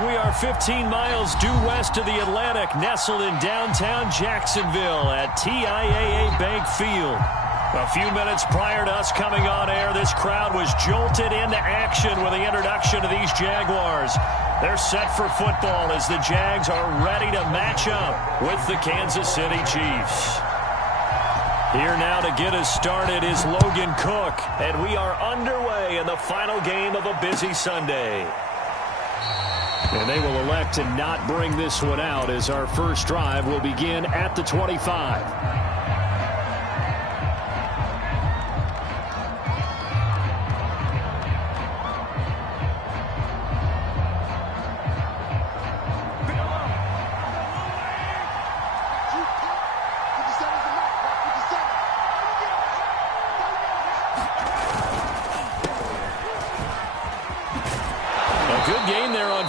We are 15 miles due west of the Atlantic, nestled in downtown Jacksonville at TIAA Bank Field. A few minutes prior to us coming on air, this crowd was jolted into action with the introduction of these Jaguars. They're set for football as the Jags are ready to match up with the Kansas City Chiefs. Here now to get us started is Logan Cook, and we are underway in the final game of a busy Sunday. And they will elect to not bring this one out as our first drive will begin at the 25.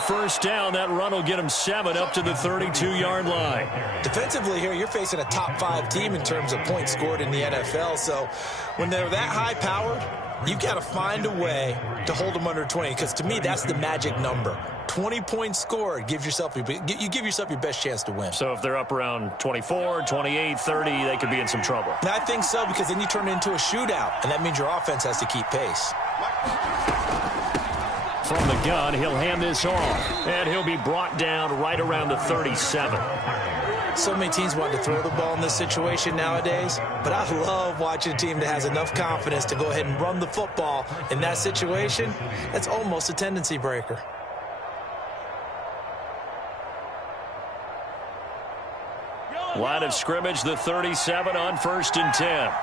First down, that run will get them 7 up to the 32-yard line. Defensively here, you're facing a top-5 team in terms of points scored in the NFL. So when they're that high-powered, you've got to find a way to hold them under 20, because to me, that's the magic number. 20 points scored, you give yourself your best chance to win. So if they're up around 24, 28, 30, they could be in some trouble. And I think so, because then you turn it into a shootout, and that means your offense has to keep pace. From the gun, he'll hand this off, and he'll be brought down right around the 37. So many teams want to throw the ball in this situation nowadays, but I love watching a team that has enough confidence to go ahead and run the football in that situation. That's almost a tendency breaker. Line of scrimmage, the 37 on 1st and 10.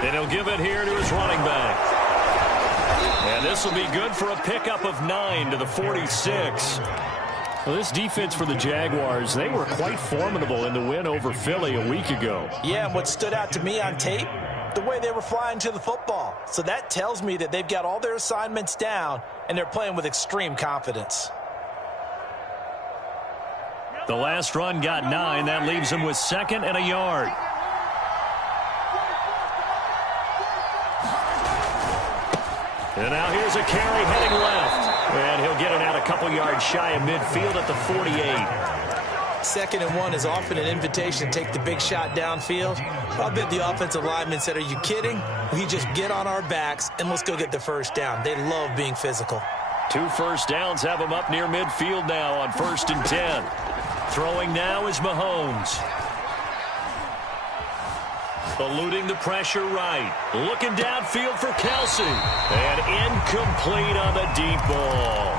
And he'll give it here to his running back. And this will be good for a pickup of 9 to the 46. Well, this defense for the Jaguars, they were quite formidable in the win over Philly a week ago. Yeah, and what stood out to me on tape, the way they were flying to the football. So that tells me that they've got all their assignments down, and they're playing with extreme confidence. The last run got 9. That leaves him with 2nd and a yard. And now here's a carry heading left. And he'll get it out a couple yards shy of midfield at the 48. 2nd and 1 is often an invitation to take the big shot downfield. I bet the offensive lineman said, "Are you kidding? We just get on our backs and let's go get the first down." They love being physical. 2 first downs have him up near midfield now on 1st and 10. Throwing now is Mahomes. Eluding the pressure right. Looking downfield for Kelsey. And incomplete on the deep ball.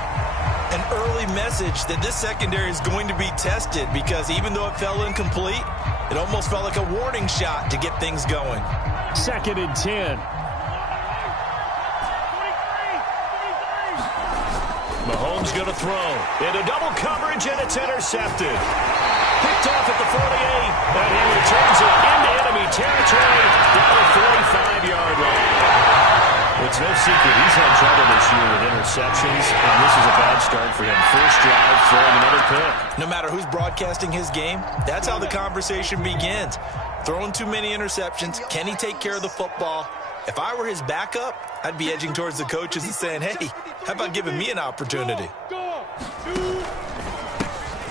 An early message that this secondary is going to be tested, because even though it fell incomplete, it almost felt like a warning shot to get things going. 2nd and 10. Mahomes going to throw. Into double coverage, and it's intercepted. Picked off at the 48, and he returns it into enemy territory down the 45-yard line. It's no secret he's had trouble this year with interceptions, and this is a bad start for him. First drive, throwing another pick. No matter who's broadcasting his game, that's how the conversation begins. Throwing too many interceptions. Can he take care of the football? If I were his backup, I'd be edging towards the coaches and saying, "Hey, how about giving me an opportunity?"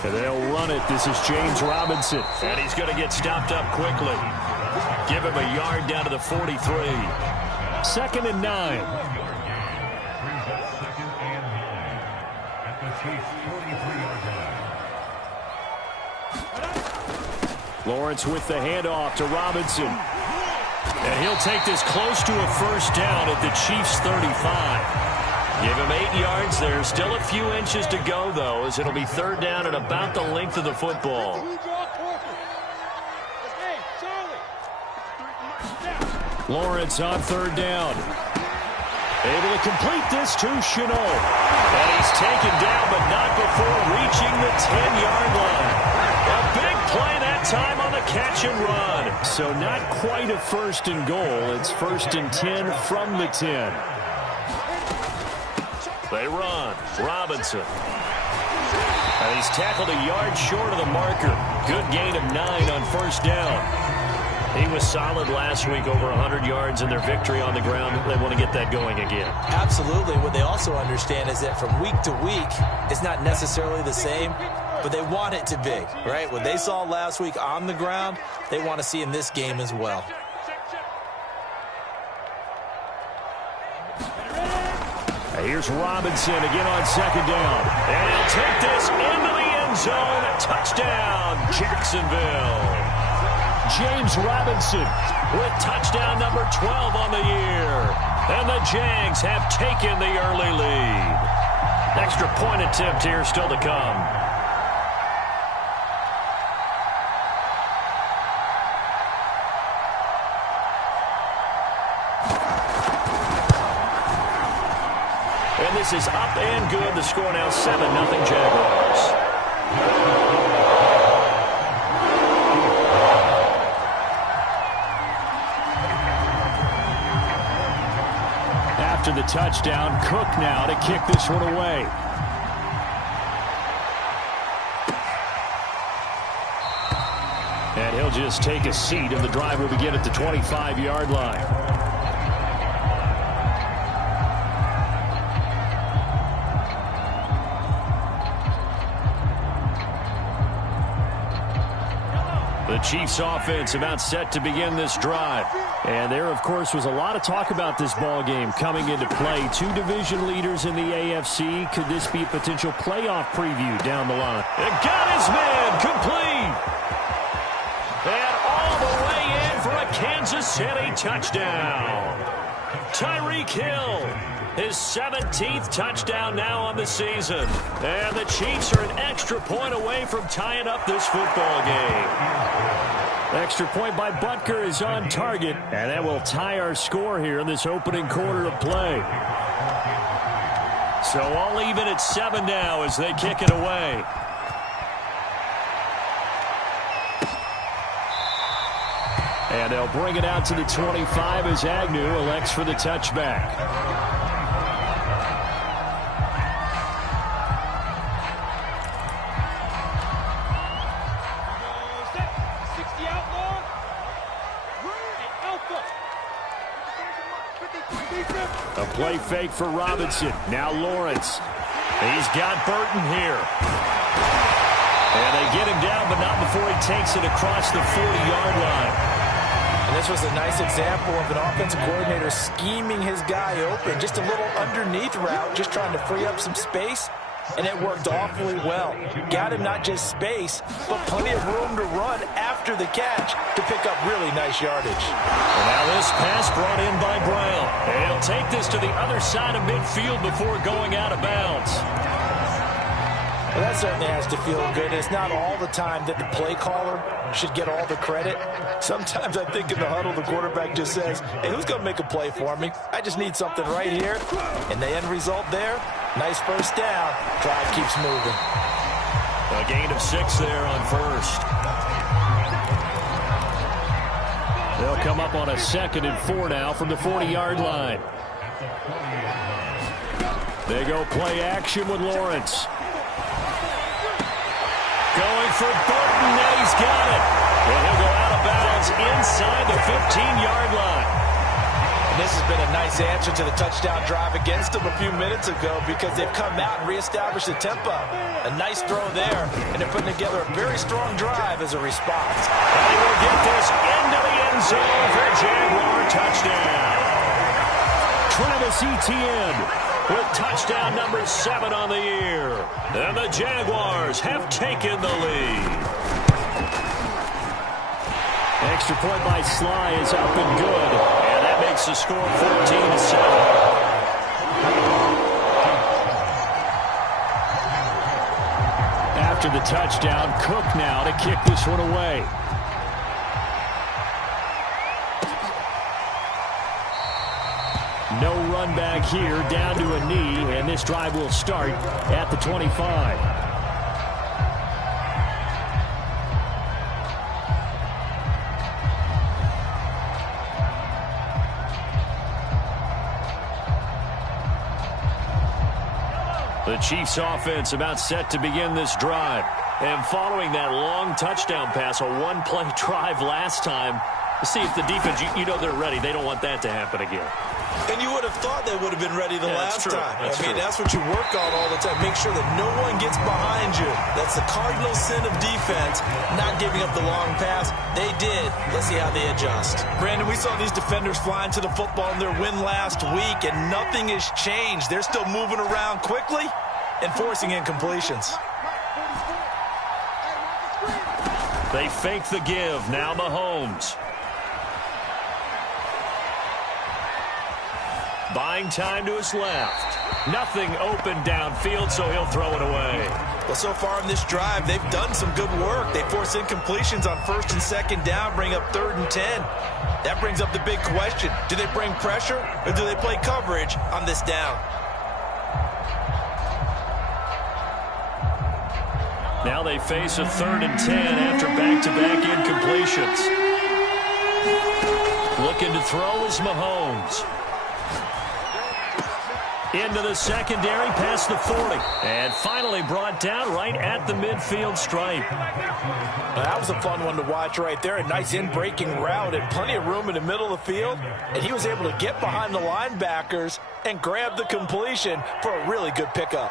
And they'll run it. This is James Robinson. And he's going to get stopped up quickly. Give him a yard down to the 43. 2nd and 9. Lawrence with the handoff to Robinson. And he'll take this close to a first down at the Chiefs' 35. Give him 8 yards. There's still a few inches to go, though, as it'll be 3rd down and about the length of the football. Lawrence on 3rd down. Able to complete this to Chenault. And he's taken down, but not before reaching the 10-yard line. A big play that time on the catch and run. So not quite a 1st and goal. It's 1st and 10 from the 10. They run. Robinson. And he's tackled a yard short of the marker. Good gain of 9 on 1st down. He was solid last week, over 100 yards in their victory on the ground. They want to get that going again. Absolutely. What they also understand is that from week to week, it's not necessarily the same, but they want it to be, right? What they saw last week on the ground, they want to see in this game as well. Here's Robinson again on second down. And he'll take this into the end zone. Touchdown, Jacksonville. James Robinson with touchdown number 12 on the year. And the Jags have taken the early lead. Extra point attempt here still to come. And this is up and good. The score now 7-0 Jaguars. After the touchdown, Cook now to kick this one away. And he'll just take a seat, and the drive will begin at the 25-yard line. The Chiefs offense about set to begin this drive. And there, of course, was a lot of talk about this ball game coming into play. Two division leaders in the AFC. Could this be a potential playoff preview down the line? And got his man complete. And all the way in for a Kansas City touchdown. Tyreek Hill, his 17th touchdown now on the season. And the Chiefs are an extra point away from tying up this football game. Extra point by Butker is on target, and that will tie our score here in this opening quarter of play. So all even at 7 now as they kick it away. And they'll bring it out to the 25 as Agnew elects for the touchback. A play fake for Robinson. Now Lawrence. He's got Burton here. And they get him down, but not before he takes it across the 40-yard line. And this was a nice example of an offensive coordinator scheming his guy open. Just a little underneath route, just trying to free up some space. And it worked awfully well. Got him not just space, but plenty of room to run after the catch to pick up really nice yardage. And now this pass brought in by Brown. And he'll take this to the other side of midfield before going out of bounds. Well, that certainly has to feel good. It's not all the time that the play caller should get all the credit. Sometimes I think in the huddle, the quarterback just says, hey, who's going to make a play for me? I just need something right here. And the end result there, nice first down. Drive keeps moving. A gain of 6 there on first. They'll come up on a 2nd and 4 now from the 40-yard line. They go play action with Lawrence. Going for Burton, and he's got it. And he'll go out of bounds inside the 15-yard line. And this has been a nice answer to the touchdown drive against them a few minutes ago because they've come out and reestablished the tempo. A nice throw there, and they're putting together a very strong drive as a response. And he will get this into the end zone for a Jaguar touchdown. Travis Etienne with touchdown number 7 on the year. And the Jaguars have taken the lead. Extra point by Sly is up and good. And that makes the score 14-7. After the touchdown, Cook now to kick this one away. No run back here, down to a knee, and this drive will start at the 25. The Chiefs offense about set to begin this drive. And following that long touchdown pass, a one-play drive last time, See if the defense, you know they're ready. They don't want that to happen again. And you would have thought they would have been ready the last time. That's what you work on all the time. Make sure that no one gets behind you. That's the cardinal sin of defense, not giving up the long pass. They did. Let's see how they adjust. Brandon, we saw these defenders flying to the football in their win last week, and nothing has changed. They're still moving around quickly and forcing incompletions. They fake the give. Now Mahomes. Buying time to his left. Nothing open downfield, so he'll throw it away. Well, so far in this drive, they've done some good work. They force incompletions on 1st and 2nd down, bring up 3rd and 10. That brings up the big question. Do they bring pressure, or do they play coverage on this down? Now they face a 3rd and 10 after back-to-back incompletions. Looking to throw is Mahomes. Into the secondary, past the 40. And finally brought down right at the midfield stripe. Well, that was a fun one to watch right there. A nice in-breaking route and plenty of room in the middle of the field. And he was able to get behind the linebackers and grab the completion for a really good pickup.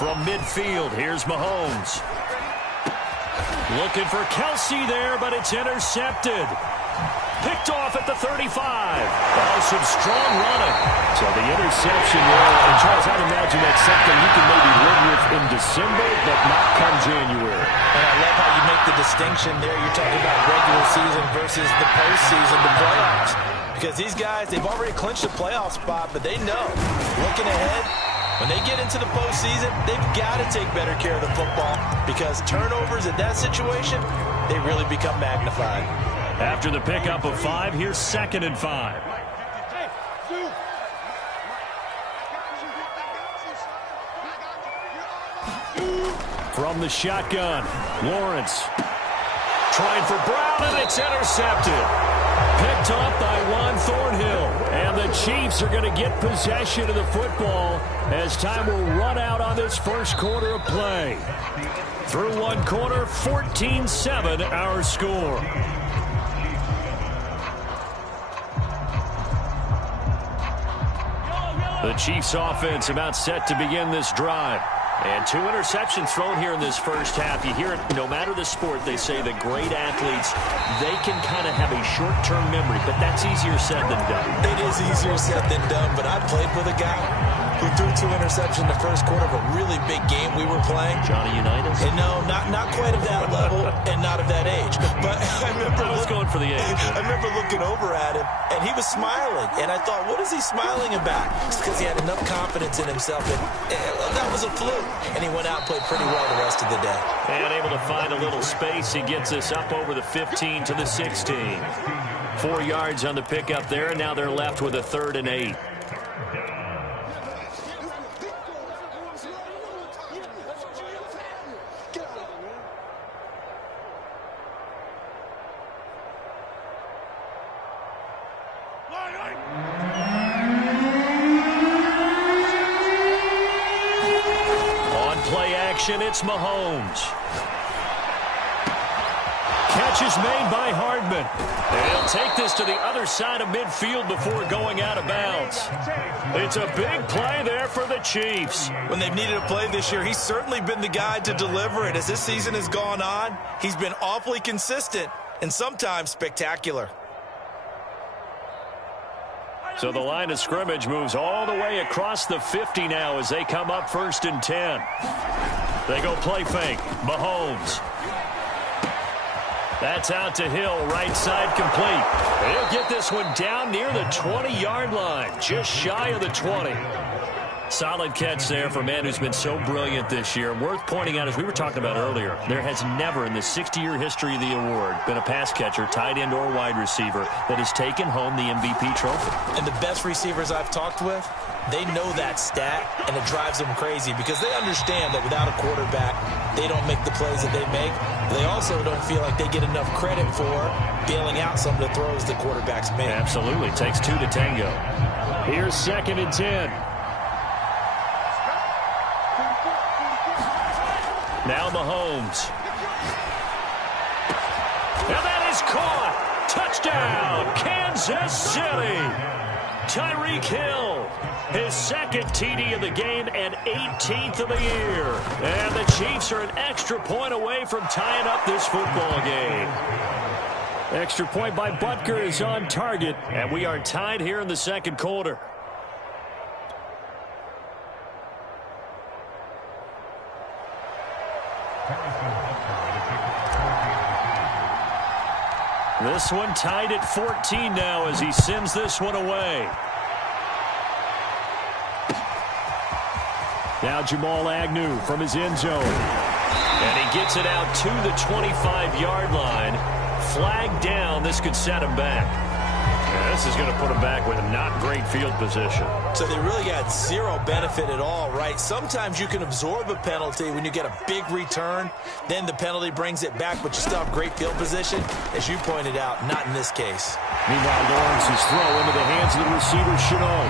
From midfield, here's Mahomes. Looking for Kelsey there, but it's intercepted. Picked off at the 35. Oh, some strong running. So the interception there. And Charles, I'd imagine that's something you can maybe live with in December, but not come January. And I love how you make the distinction there. You're talking about regular season versus the postseason, the playoffs. Because these guys, they've already clinched a playoff spot, but they know, looking ahead, when they get into the postseason, they've got to take better care of the football because turnovers in that situation, they really become magnified. After the pickup of 5, here's 2nd and 5. From the shotgun, Lawrence. Trying for Brown, and it's intercepted. Picked up by Juan Thornhill. And the Chiefs are going to get possession of the football as time will run out on this first quarter of play. Through one quarter, 14-7 our score. The Chiefs offense about set to begin this drive. And 2 interceptions thrown here in this first half. You hear it, no matter the sport, they say that great athletes, they can kind of have a short-term memory, but that's easier said than done. It is easier said than done, but I played with a guy who threw 2 interceptions in the first quarter of a really big game we were playing. Johnny Unitas? And no, not quite of that level and not of that age. But I was going for the age. I remember looking over at him, and he was smiling. And I thought, what is he smiling about? It's because he had enough confidence in himself that that was a fluke. And he went out and played pretty well the rest of the day. And able to find a little space. He gets us up over the 15 to the 16. 4 yards on the pickup there, and now they're left with a 3rd and 8. It's Mahomes. Catch is made by Hardman. And he'll take this to the other side of midfield before going out of bounds. It's a big play there for the Chiefs. When they've needed a play this year, he's certainly been the guy to deliver it. As this season has gone on, he's been awfully consistent and sometimes spectacular. So the line of scrimmage moves all the way across the 50 now as they come up 1st and 10. They go play fake. Mahomes. That's out to Hill, right side complete. He'll get this one down near the 20-yard line, just shy of the 20. Solid catch there for a man who's been so brilliant this year. Worth pointing out, as we were talking about earlier, there has never in the 60-year history of the award been a pass catcher, tight end, or wide receiver that has taken home the MVP trophy. And the best receivers I've talked with, they know that stat, and it drives them crazy because they understand that without a quarterback, they don't make the plays that they make. They also don't feel like they get enough credit for bailing out some of the throws the quarterbacks make. Absolutely. Takes 2 to tango. Here's 2nd and 10. Now Mahomes. is caught. Touchdown, Kansas City. Tyreek Hill, his second TD of the game and 18th of the year. And the Chiefs are an extra point away from tying up this football game. Extra point by Butker is on target, and we are tied here in the second quarter. This one tied at 14 now as he sends this one away. Now Jamal Agnew from his end zone. And he gets it out to the 25-yard line. Flag down. This could set him back. Yeah, this is going to put him back with a not great field position. So they really got zero benefit at all, right? Sometimes you can absorb a penalty when you get a big return. Then the penalty brings it back, but you still have great field position. As you pointed out, not in this case. Meanwhile, Lawrence's throw into the hands of the receiver, Chenault.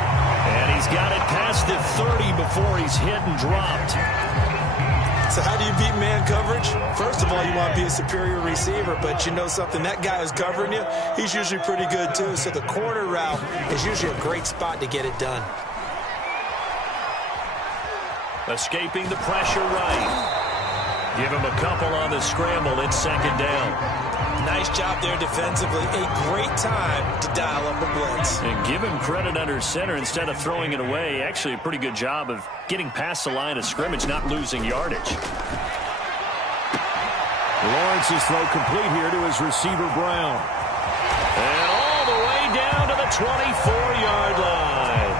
And he's got it past the 30 before he's hit and dropped. So how do you beat man coverage? First of all, you want to be a superior receiver, but you know something, that guy who's covering you, he's usually pretty good too. So the corner route is usually a great spot to get it done. Escaping the pressure right. Give him a couple on the scramble. It's second down. Nice job there defensively. A great time to dial up a blitz. And give him credit under center instead of throwing it away. Actually, a pretty good job of getting past the line of scrimmage, not losing yardage. Lawrence's throw complete here to his receiver, Brown. And all the way down to the 24-yard line.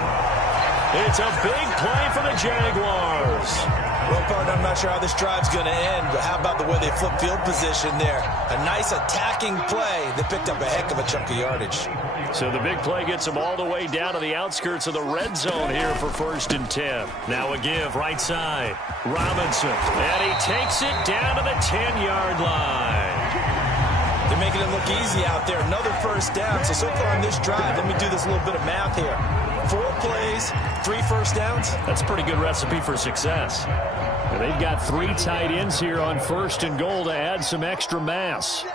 It's a big play for the Jaguars. Well, partner, I'm not sure how this drive's going to end, but how about the way they flip field position there? A nice attacking play that picked up a heck of a chunk of yardage. So the big play gets them all the way down to the outskirts of the red zone here for 1st and 10. Now a give right side. Robinson. And he takes it down to the 10-yard line. They're making it look easy out there. Another first down. So far on this drive, let me do this little bit of math here. 4 plays, 3 first downs. That's a pretty good recipe for success. And they've got 3 tight ends here on 1st and goal to add some extra mass.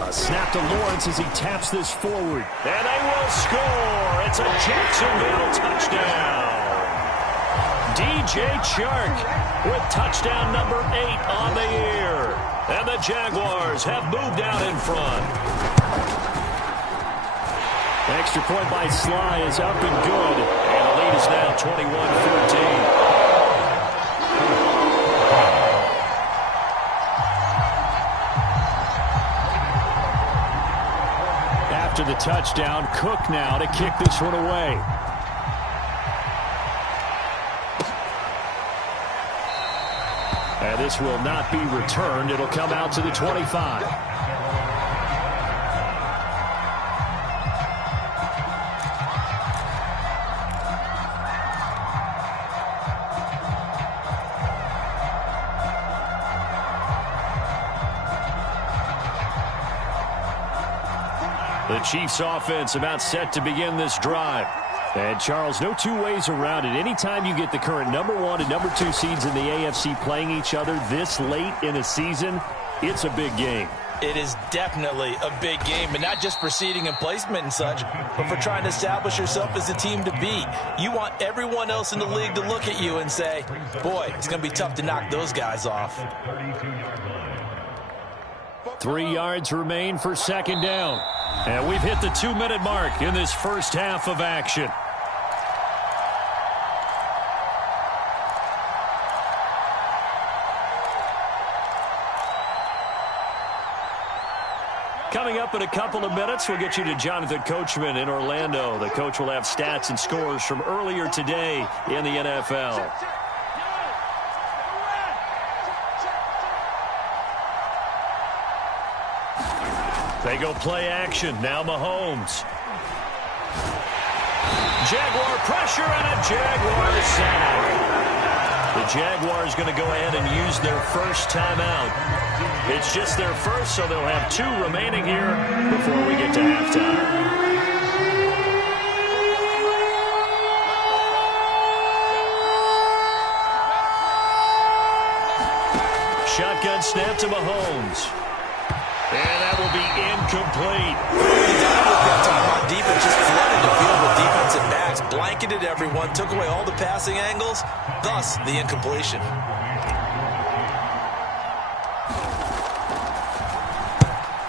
A snap to Lawrence as he taps this forward. And they will score. It's a Jacksonville touchdown. DJ Chark with touchdown number 8 on the year. And the Jaguars have moved out in front. Extra point by Sly is up and good. And the lead is now 21-14. After the touchdown, Cook now to kick this one away. And this will not be returned. It'll come out to the 25. The Chiefs offense about set to begin this drive. And, Charles, no two ways around it. Anytime you get the current #1 and #2 seeds in the AFC playing each other this late in a season, it's a big game. It is definitely a big game, but not just for seeding and placement and such, but for trying to establish yourself as a team to beat. You want everyone else in the league to look at you and say, boy, it's going to be tough to knock those guys off. 3 yards remain for second down. And we've hit the 2-minute mark in this first half of action. Coming up in a couple of minutes, we'll get you to Jonathan Coachman in Orlando. The coach will have stats and scores from earlier today in the NFL. They go play action. Now Mahomes. Jaguar pressure and a Jaguar sack. The Jaguars going to go ahead and use their first timeout. It's just their first, so they'll have 2 remaining here before we get to halftime. Shotgun snap to Mahomes. And that will be incomplete. That time on defense just flooded the field with defensive backs, blanketed everyone, took away all the passing angles, thus the incompletion.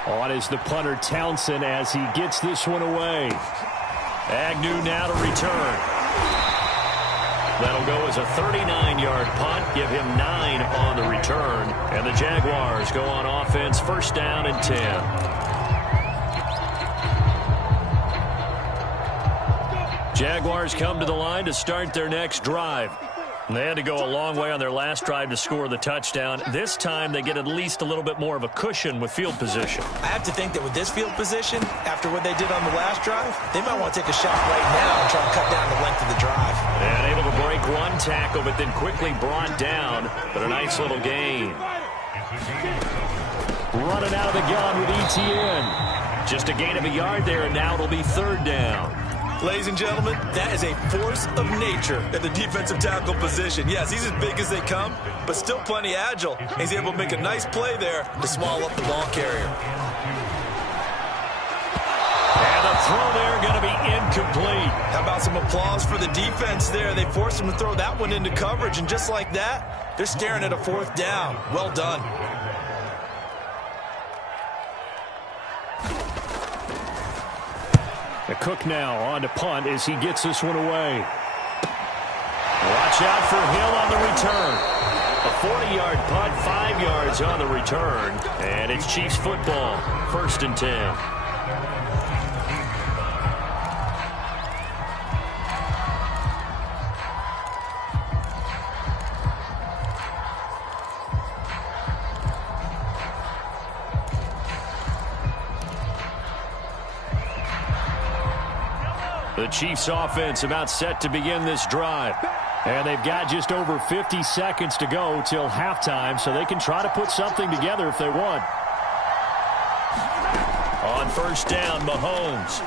On is the punter Townsend as he gets this one away. Agnew now to return. That'll go as a 39-yard punt, give him 9 on the return. And the Jaguars go on offense, first down and 10. Jaguars come to the line to start their next drive. They had to go a long way on their last drive to score the touchdown. This time they get at least a little bit more of a cushion with field position. I have to think that with this field position, after what they did on the last drive, they might want to take a shot right now and try to cut down the length of the drive. And able to break one tackle, but then quickly brought down. But a nice little gain. Running out of the gun with ETN. Just a gain of a yard there, and now it'll be third down. Ladies and gentlemen, that is a force of nature at the defensive tackle position. Yes, he's as big as they come, but still plenty agile. He's able to make a nice play there to swallow up the ball carrier. And the throw there going to be incomplete. How about some applause for the defense there? They forced him to throw that one into coverage, and just like that, they're staring at a fourth down. Well done. Cook now on to punt as he gets this one away. Watch out for Hill on the return. A 40-yard punt, 5 yards on the return. And it's Chiefs football, first and 10. The Chiefs offense about set to begin this drive. And they've got just over 50 seconds to go till halftime, so they can try to put something together if they want. On first down, Mahomes.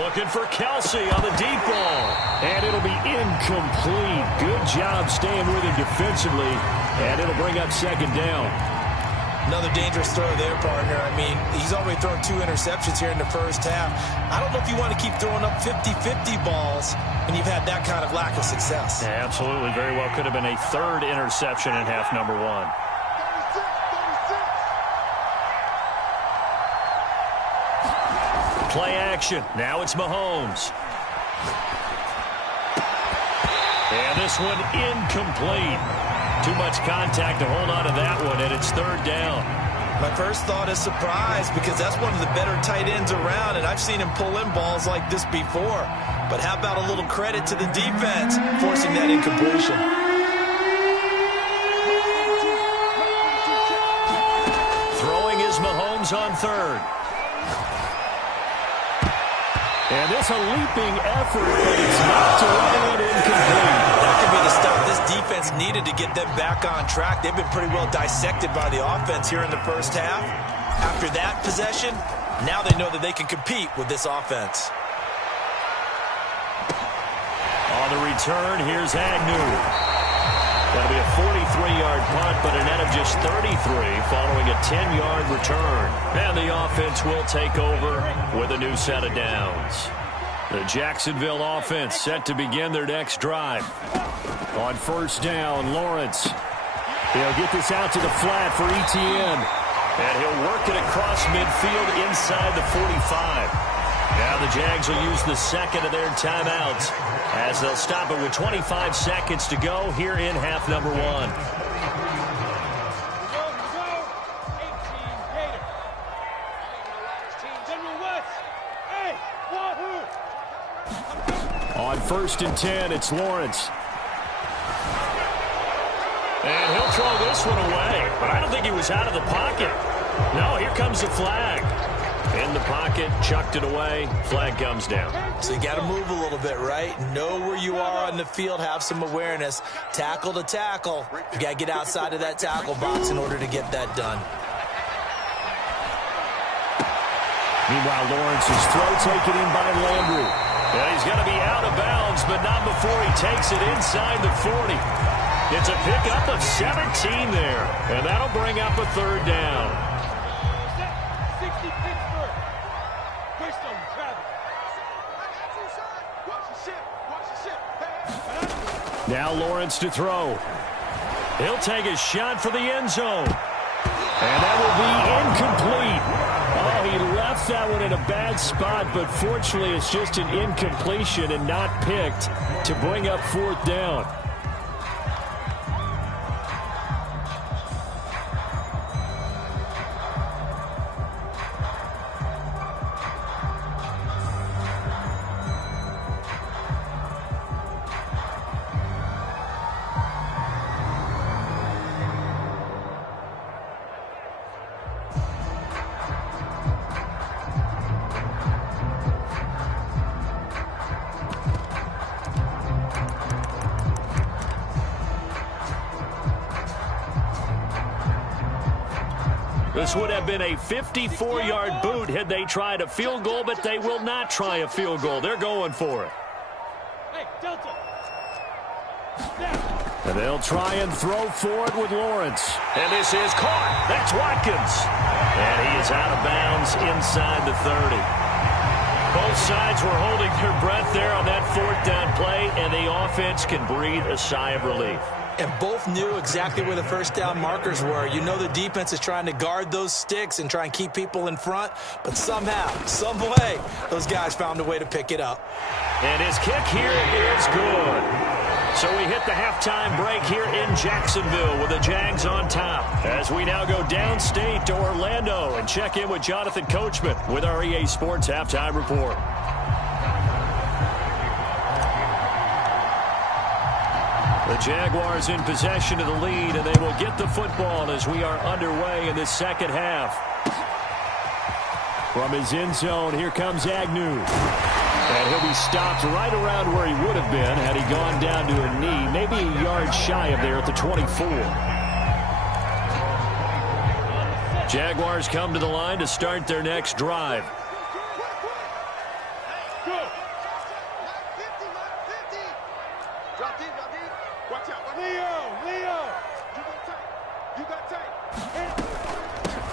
Looking for Kelsey on the deep ball. And it'll be incomplete. Good job staying with him defensively. And it'll bring up second down. Another dangerous throw there, partner. I mean, he's already thrown 2 interceptions here in the first half. I don't know if you want to keep throwing up 50-50 balls when you've had that kind of lack of success. Yeah, absolutely. Very well could have been a 3rd interception in half number 1. Play action. Now it's Mahomes. And this one incomplete. Too much contact to hold on to that one, and it's third down. My first thought is surprise, because that's one of the better tight ends around, and I've seen him pull in balls like this before. But how about a little credit to the defense forcing that incompletion? Throwing is Mahomes on third. And this a leaping effort, but it's knocked away and incomplete. That could be the stuff this defense needed to get them back on track. They've been pretty well dissected by the offense here in the first half. After that possession, now they know that they can compete with this offense. On the return, here's Agnew. That'll be a 43-yard punt, but a net of just 33 following a 10-yard return. And the offense will take over with a new set of downs. The Jacksonville offense set to begin their next drive. On first down, Lawrence. He'll get this out to the flat for ETN. And he'll work it across midfield inside the 45. Now the Jags will use the second of their timeouts as they'll stop it with 25 seconds to go here in half number 1. On first and 10, it's Lawrence. And he'll throw this one away, but I don't think he was out of the pocket. No, here comes the flag. In the pocket, chucked it away. Flag comes down. So you got to move a little bit, right? Know where you are on the field. Have some awareness. Tackle to tackle. You got to get outside of that tackle box in order to get that done. Meanwhile, Lawrence's throw taken in by Landry. And he's going to be out of bounds, but not before he takes it inside the 40. It's a pickup of 17 there, and that'll bring up a third down. Now Lawrence to throw. He'll take a shot for the end zone. And that will be incomplete. Oh, he left that one in a bad spot, but fortunately it's just an incompletion and not picked to bring up fourth down. This would have been a 54-yard boot had they tried a field goal, but they will not try a field goal. They're going for it. And they'll try and throw for it with Lawrence. And this is caught. That's Watkins. And he is out of bounds inside the 30. Both sides were holding their breath there on that fourth down play, and the offense can breathe a sigh of relief. And both knew exactly where the first down markers were. You know the defense is trying to guard those sticks and try and keep people in front, but somehow, some way, those guys found a way to pick it up. And his kick here is good. So we hit the halftime break here in Jacksonville with the Jags on top. As we now go downstate to Orlando and check in with Jonathan Coachman with our EA Sports Halftime Report. The Jaguars in possession of the lead, and they will get the football as we are underway in the second half. From his end zone, here comes Agnew. And he'll be stopped right around where he would have been had he gone down to a knee, maybe a yard shy of there at the 24. Jaguars come to the line to start their next drive.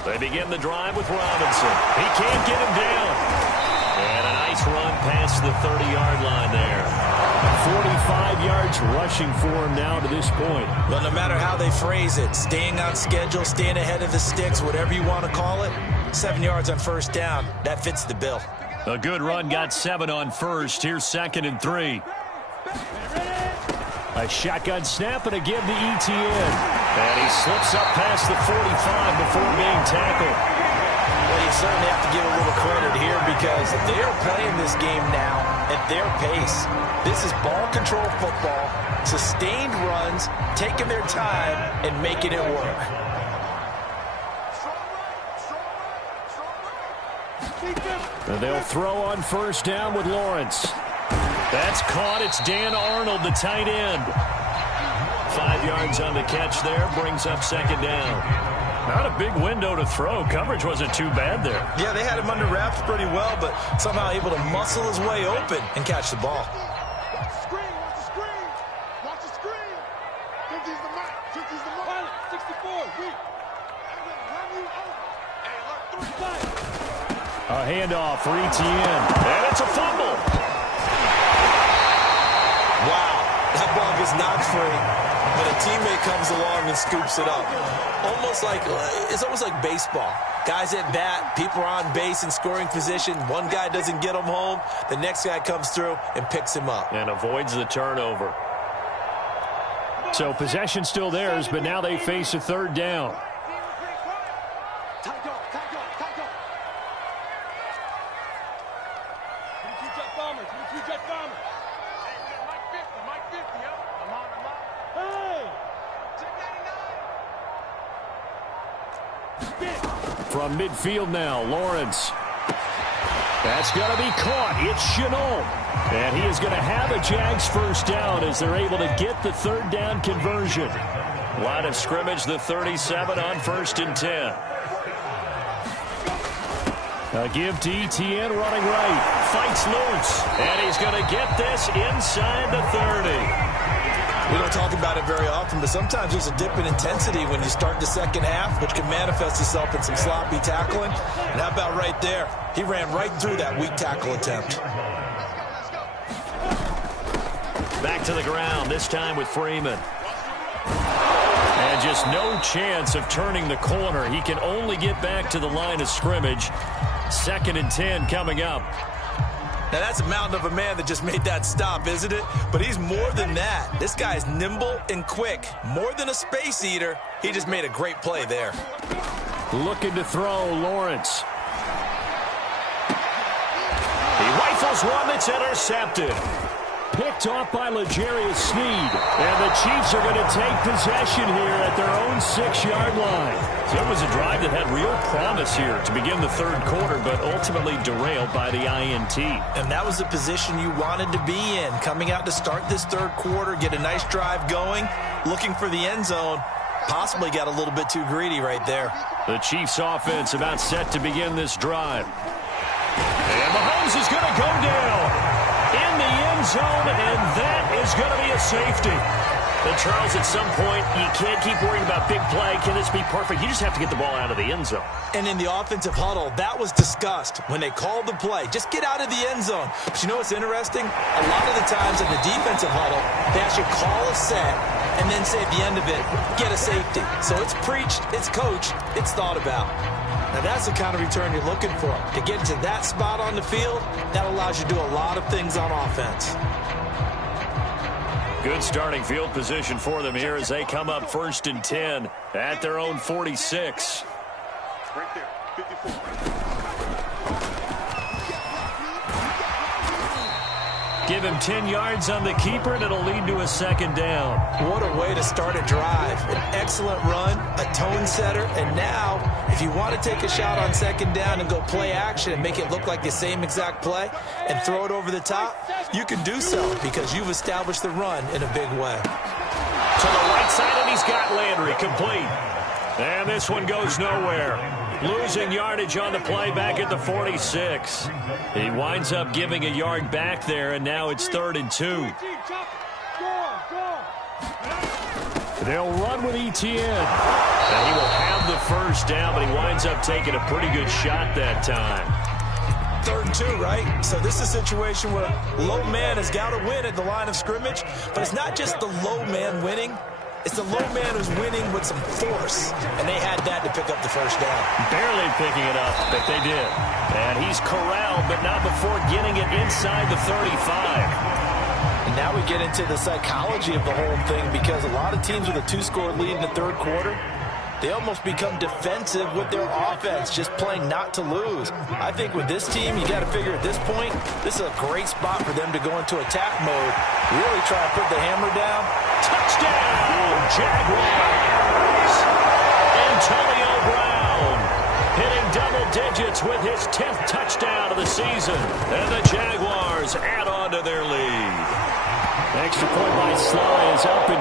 They begin the drive with Robinson. He can't get him down. And a nice run past the 30-yard line there. 45 yards rushing for him now to this point. Well, no matter how they phrase it, staying on schedule, staying ahead of the sticks, whatever you want to call it, 7 yards on first down, that fits the bill. A good run got 7 on first. Here's 2nd and 3. A shotgun snap and a give to Etienne. And he slips up past the 45 before being tackled. Well, you certainly have to give a little credit here because they are playing this game now at their pace. This is ball control football, sustained runs, taking their time, and making it work. And they'll throw on first down with Lawrence. That's caught. It's Dan Arnold, the tight end. 5 yards on the catch there, brings up 2nd down. Not a big window to throw. Coverage wasn't too bad there. Yeah, they had him under wraps pretty well, but somehow able to muscle his way open and catch the ball. Watch the screen, watch the screen, watch the screen. 50's the mark, 50's the mark. 64, weak. Run you over. A handoff for Etienne. And it's a fumble. Wow, that ball gets knocked free, but a teammate comes along and scoops it up. It's almost like baseball. Guys at bat, people are on base in scoring position. One guy doesn't get him home. The next guy comes through and picks him up. And avoids the turnover. So possession still theirs, but now they face a 3rd down. From midfield now, Lawrence. That's going to be caught. It's Chenault. And he is going to have a Jags first down as they're able to get the third down conversion. Line of scrimmage, the 37 on 1st and 10. A give to Etienne running right. Fights Lawrence. And he's going to get this inside the 30. We don't talk about it very often, but sometimes there's a dip in intensity when you start the second half, which can manifest itself in some sloppy tackling. And how about right there? He ran right through that weak tackle attempt. Back to the ground, this time with Freeman. And just no chance of turning the corner. He can only get back to the line of scrimmage. 2nd and 10 coming up. Now, that's a mountain of a man that just made that stop, isn't it? But he's more than that. This guy's nimble and quick. More than a space eater. He just made a great play there. Looking to throw, Lawrence. He rifles one that's intercepted. Picked off by L'Jarius Sneed. And the Chiefs are going to take possession here at their own 6-yard line. So it was a drive that had real promise here to begin the third quarter, but ultimately derailed by the INT. And that was the position you wanted to be in. Coming out to start this third quarter, get a nice drive going, looking for the end zone. Possibly got a little bit too greedy right there. The Chiefs offense about set to begin this drive. And Mahomes is going to go down in the end zone, and that is going to be a safety. But, Charles, at some point, you can't keep worrying about big play. Can this be perfect? You just have to get the ball out of the end zone. And in the offensive huddle, that was discussed when they called the play. Just get out of the end zone. But you know what's interesting? A lot of the times in the defensive huddle, they actually call a set and then say at the end of it, get a safety. So it's preached, it's coached, it's thought about. Now, that's the kind of return you're looking for. To get to that spot on the field, that allows you to do a lot of things on offense. Good starting field position for them here as they come up 1st and 10 at their own 46. Right there, 54. Give him 10 yards on the keeper, and it'll lead to a 2nd down. What a way to start a drive. An excellent run, a tone setter, and now, if you want to take a shot on 2nd down and go play action and make it look like the same exact play and throw it over the top, you can do so because you've established the run in a big way. To the right side, and he's got Landry complete. And this one goes nowhere. Losing yardage on the play back at the 46. He winds up giving a yard back there, and now it's 3rd and 2. They'll run with Etienne. And he will have the first down, but he winds up taking a pretty good shot that time. 3rd and 2, right? So this is a situation where low man has got to win at the line of scrimmage, but it's not just the low man winning. It's the low man who's winning with some force, and they had that to pick up the first down. Barely picking it up, but they did. And he's corralled, but not before getting it inside the 35. And now we get into the psychology of the whole thing because a lot of teams with a 2-score lead in the third quarter, they almost become defensive with their offense, just playing not to lose. I think with this team, you got to figure at this point, this is a great spot for them to go into attack mode, really try to put the hammer down. Touchdown, Jaguars! Antonio Brown hitting double digits with his 10th touchdown of the season. And the Jaguars add on to their lead. Extra point by Sly is up.